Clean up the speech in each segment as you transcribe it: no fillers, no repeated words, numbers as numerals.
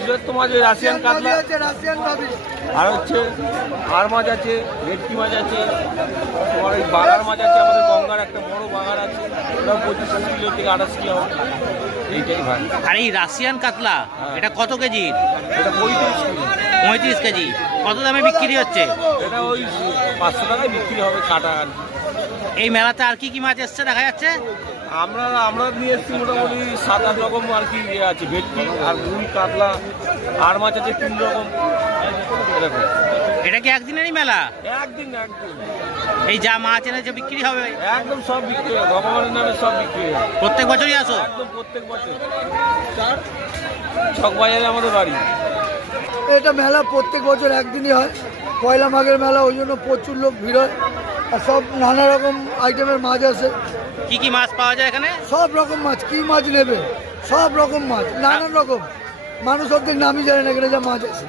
বিশেষত্ব মাছ ওই রাশিয়ান কাতলা আর হচ্ছে আর মাছ আছে, ভেটকি মাছ আছে, তোমার ওই বাগার মাছ আছে, আমাদের গঙ্গার একটা বড় বাগার আছে, ওটা 25 কিলো থেকে 28 কিলো হবে, এইটাই ভাই। আর এই রাশিয়ান কাতলা এটা কত কেজি? এটা 35 কিলো। 35 কেজি। কত দামে বিক্রি হচ্ছে? এটা ওই 500 টাকায় বিক্রি হবে কাটা আর কি। এই মেলাতে আর কি কি মাছ এসছে দেখা যাচ্ছে? আমরা নিয়ে এসেছি মোটামুটি 7-8 রকম আর কি ইয়ে আছে, ভেটকি আর রুই কাতলা আর মাছ আছে 3 রকম এরকম। এটা কি একদিনেরই মেলা? একদিন এই যা মাছ এনেছে বিক্রি হবে? একদম সব বিক্রি হয়, ভগবানের নামে সব বিক্রি হয়। প্রত্যেক বছরই আসো? একদম প্রত্যেক বছর। চক বাজারে আমাদের বাড়ি। এটা মেলা প্রত্যেক বছর একদিনই হয়, পয়লা মাঘের মেলা, ওই জন্য প্রচুর লোক ভিড় হয়। আর সব নানা রকম আইটেমের মাছ আছে। কি কি মাছ পাওয়া যায় এখানে? সব রকম মাছ, কি মাছ নেবে সব রকম মাছ, নানান রকম। মানুষ অর্ধেক নামই জানে না এখানে যা মাছ আছে।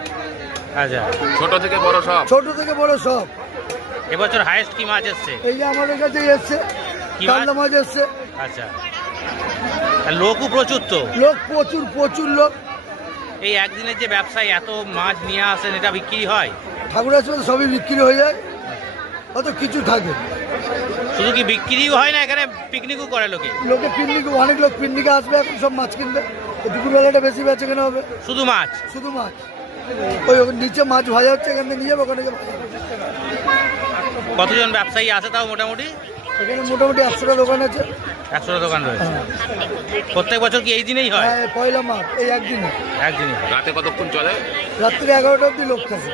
আচ্ছা, ছোট থেকে বড় সব। ছোট থেকে বড় সব। এবছর হাইয়েস্ট কি মাছ এসছে? এই যে আমাদের কাছে এসছে কি মাছ? কাতলা মাছ এসছে। আচ্ছা, আর লোকও প্রচুর তো? লোক প্রচুর, প্রচুর লোক। এই একদিনের যে ব্যবসায় এত মাছ নিয়ে আসেন, এটা বিক্রি হয়? ঠাকুর আসবে সবই বিক্রি হয়ে যায়, অত কিছু থাকে। শুধু কি বিক্রিও হয় না, এখানে পিকনিকও করে লোকে? লোকে পিকনিক, অনেক লোক পিকনিকে আসবে, এখন সব মাছ কিনবে। দুপুরবেলাটা বেশি বেচে কেনা হবে। শুধু মাছ? শুধু মাছ। ওই নিচে মাছ ভাজা হচ্ছে, এখান থেকে নিয়ে যাবো ওখানে। কতজন ব্যবসায়ী আছে তাও মোটামুটি? এখানে মোটামুটি 100টা দোকান আছে। 100টা দোকান রয়েছে। প্রত্যেক বছর কি এই দিনেই হয়? হ্যাঁ, পয়লা মাঘ এই একদিনে। একদিনই। রাতে কতক্ষণ চলে? রাত্রি 11টা অবধি লোক থাকে।